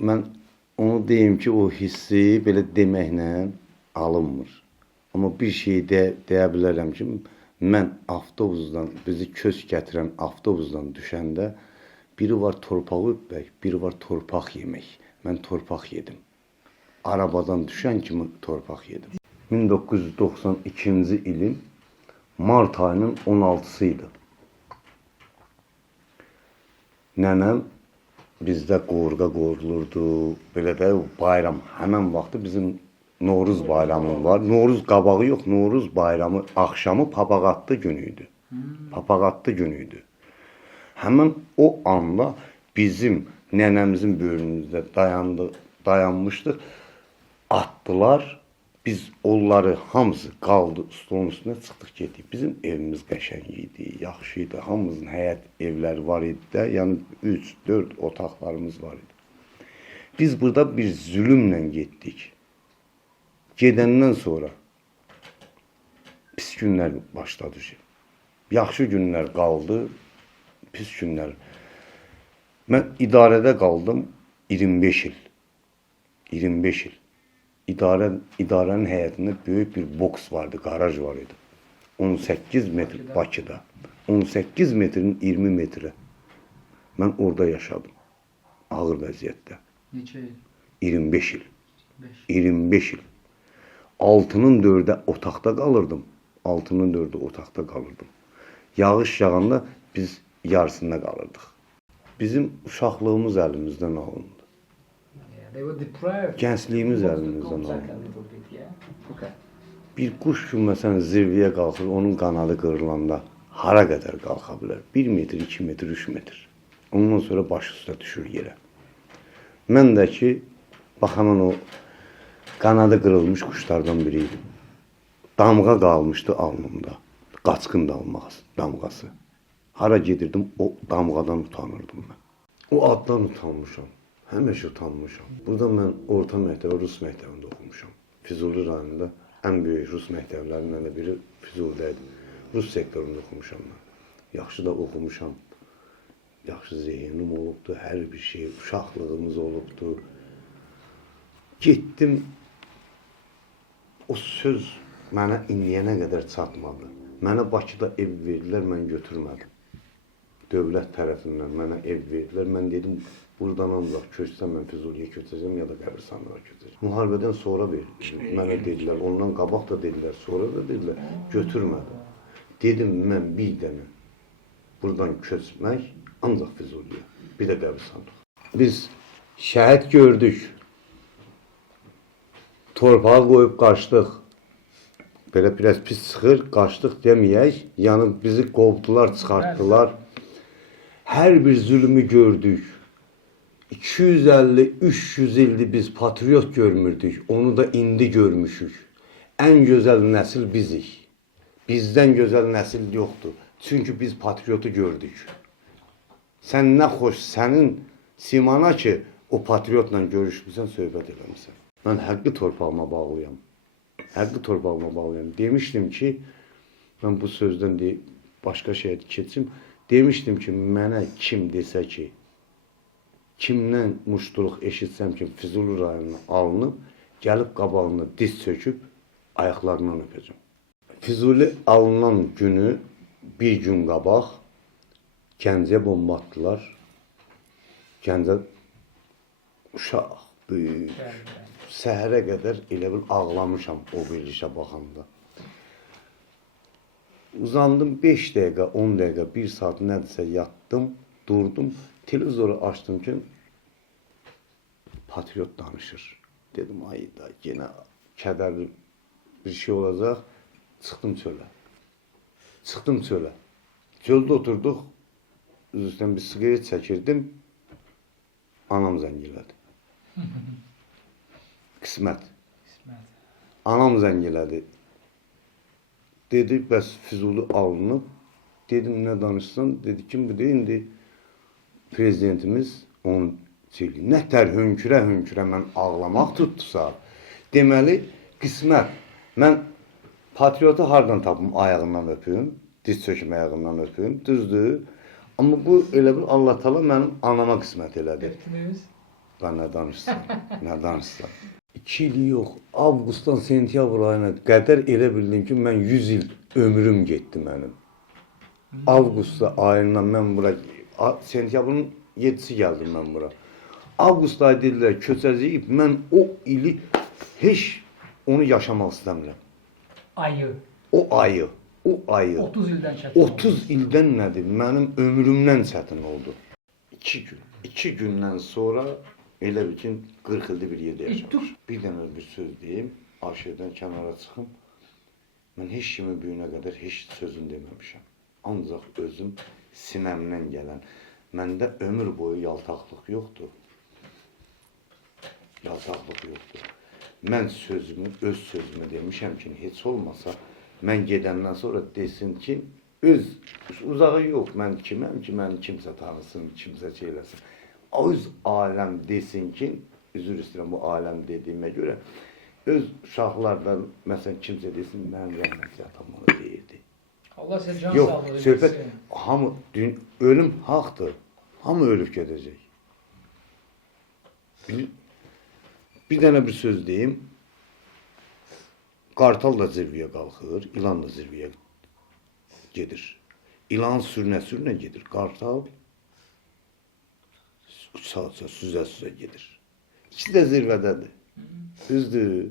Mən onu deyim ki, o hissi belə deməklə alınmır. Amma bir şey deyə bilərəm ki, mən avtobusdan, bizi köç gətirən avtobusdan düşəndə biri var torpağı öpmək, biri var torpaq yemək. Mən torpaq yedim. Arabadan düşən kimi torpaq yedim. 1992-ci ilin mart ayının 16-sı idi. Nənəm bizdə qorğa qorulurdu, belə də bayram. Həmən vaxtı bizim Novruz bayramı var. Novruz qabağı yox, Novruz bayramı axşamı papaqatlı günüydü. Papaqatlı günüydü. Həmən o anda bizim nənəmizin böyrümüzdə dayanmışdıq. Atdılar. Biz onları hamısı qaldı, stolun üstünə çıxdıq getdik. Bizim evimiz qəşəng idi, yaxşı idi. Hamımızın həyət evləri var idi də, yəni 3-4 otaqlarımız var idi. Biz burada bir zülümlə getdik. Gedəndən sonra pis günlər başladı. Yaxşı günlər qaldı, pis günlər. Mən idarədə qaldım 25 il. 25 il. İdarənin həyətində böyük bir boks vardı, garaj var idi. 18 metr Bakıda. 18 metrin 20 metrə. Mən orada yaşadım. Ağır vəziyyətdə. Neçə il? 25 il. 25 il. 6-nın 4-ə otaqda qalırdım. 6-nın 4-ə otaqda qalırdım. Yağış yağanda biz yarısında qalırdıq. Bizim uşaqlığımız əlimizdən alındı. Gəncliyimiz əlimizdən alındı. Bir quş ki, məsələn, zirvəyə qalxır, onun qanadı qırılanda hara qədər qalxa bilər? 1 metr, 2 metr, 3 metr. Ondan sonra başı üstə düşür yerə. Mən də ki, bax, həmən o qanadı qırılmış quşlardan biriydim. Damğa qalmışdı alnımda. Qaçqın damğası. Hara gedirdim, o damğadan utanırdım mən. O addan utanmışam. Həmişə utanmışam. Burada mən orta məktəbə, Rus məktəbində oxumuşam. Füzuli rayonunda ən böyük Rus məktəblərindən biri Füzulidə idi. Rus sektorunda oxumuşam mən. Yaxşı da oxumuşam. Yaxşı zehnim olubdu, hər bir şey, uşaqlığımız olubdu. Getdim, o söz mənə indiyənə qədər çatmadı. Mənə Bakıda ev verdilər, mən götürmədim. Dövlət tərəfindən mənə ev verdilər. Mən dedim, buradan ancaq köçsəm, mən Füzuliyə köçəcəm, ya da qəbirstanlığa köçəcəm. Müharibədən sonra mənə dedilər, ondan qabaq da dedilər, sonra da dedilər, götürmədim. Dedim, mən bir dənə buradan köçmək, ancaq Füzuliyə, bir də qəbirstanlığa. Biz şəhid gördük, torpağı qoyub qaçdıq. Belə biraz pis çıxır, qaçdıq deməyək, yəni bizi qovdular, çıxartdılar. Hər bir zülmü gördük. 250-300 ildir biz patriot görmürdük, onu da indi görmüşük. Ən gözəl nəsil bizik. Bizdən gözəl nəsil yoxdur. Çünki biz patriotu gördük. Sən nə xoş, sənin simana ki, o patriotla görüşmüsən, söhbət eləmişsən. Mən həqqi torpağıma bağlıyam. Həqqi torpağıma bağlıyam. Demişdim ki, mən bu sözdən başqa şeyə keçim. Demişdim ki, mənə kim desə ki, kimdən muştuluq eşitsəm ki, Füzuli rayonuna alınıb, gəlib qabağında diz çöküb, ayaqlarından öpəcəm. Füzuli alınan günü bir gün qabaq Gəncəyə bomba atdılar. Gəncə uşaq, böyük, səhərə qədər elə bil ağlamışam o verilişə baxanda. Uzandım 5 dəqiqə, 10 dəqiqə, 1 saat nədirsə yatdım, durdum, televizoru açdım ki, patriot danışır. Dedim, ay da, yenə kədərli bir şey olacaq. Çıxdım çölə. Çıxdım çölə. Çöldə oturduq, üzrdən bir siqaret çəkirdim, anam zəng elədi. Qismət. Anam zəng elədi. Dedi, bəs Füzuli alınıb. Dedim, nə danışsan? Dedi, kim bu deyil? İndi prezidentimiz onu çəkdi. Nətər hönkürə mən ağlamaq tutdusa, deməli, qismət. Mən patriotu hardan tapım? Ayağından öpüm, diz çöküm ayağından öpüm, düzdür. Amma bu elə bir Allah-Taala mənim anama qismət elədi. Ben ne danışsam, ne danışsam. 2 il yox, avqustdan sentyabr ayına qədər elə bildim ki, mən 100 il ömrüm getdi mənim. Avqust ayından mən bura, sentyabrın 7-si gəldim mən bura. Avqust ayı dedilər köçəcəyik, mən o ili heç onu yaşamaq istəmirəm. Ayı. O ayı. 30 ildən çətin. 30 ildən nədir? Mənim ömrümdən çətin oldu. 2 gün. 2 gündən sonra elə bir ki 40 ildir bir yerdə yaşamış. Bir dənə bir söz deyim, aşırıdan kənara çıxım. Mən heç kimin büyünə qədər heç sözün deməmişəm. Ancaq özüm sinəmdən gələn. Məndə ömür boyu yaltaqlıq yoxdur. Yaltaqlıq yoxdur. Mən sözümü, öz sözümü demişəm ki, heç olmasa mən gedəndən sonra desin ki, öz uzağı yox, mən kiməm ki, mən kimsə tanısın, kimsə şeyləsin. Öz aləm desin ki, üzr istəyirəm bu aləm dediyimə görə, öz uşaqlardan, məsələn, kimsə desin, mənim rəhmətli atam onu deyirdi. Allah sizə can Yox, sağlığı söhbət, versin. hamı, ölüm haqdır, hamı ölüb gedəcək. Bir dənə bir söz deyim, qartal da zirvəyə qalxır, ilan da zirvəyə gedir. İlan sürünə-sürünə gedir, qartal uça-uça, süzə-süzə gedir. İkisi də zirvədədir. Düzdür.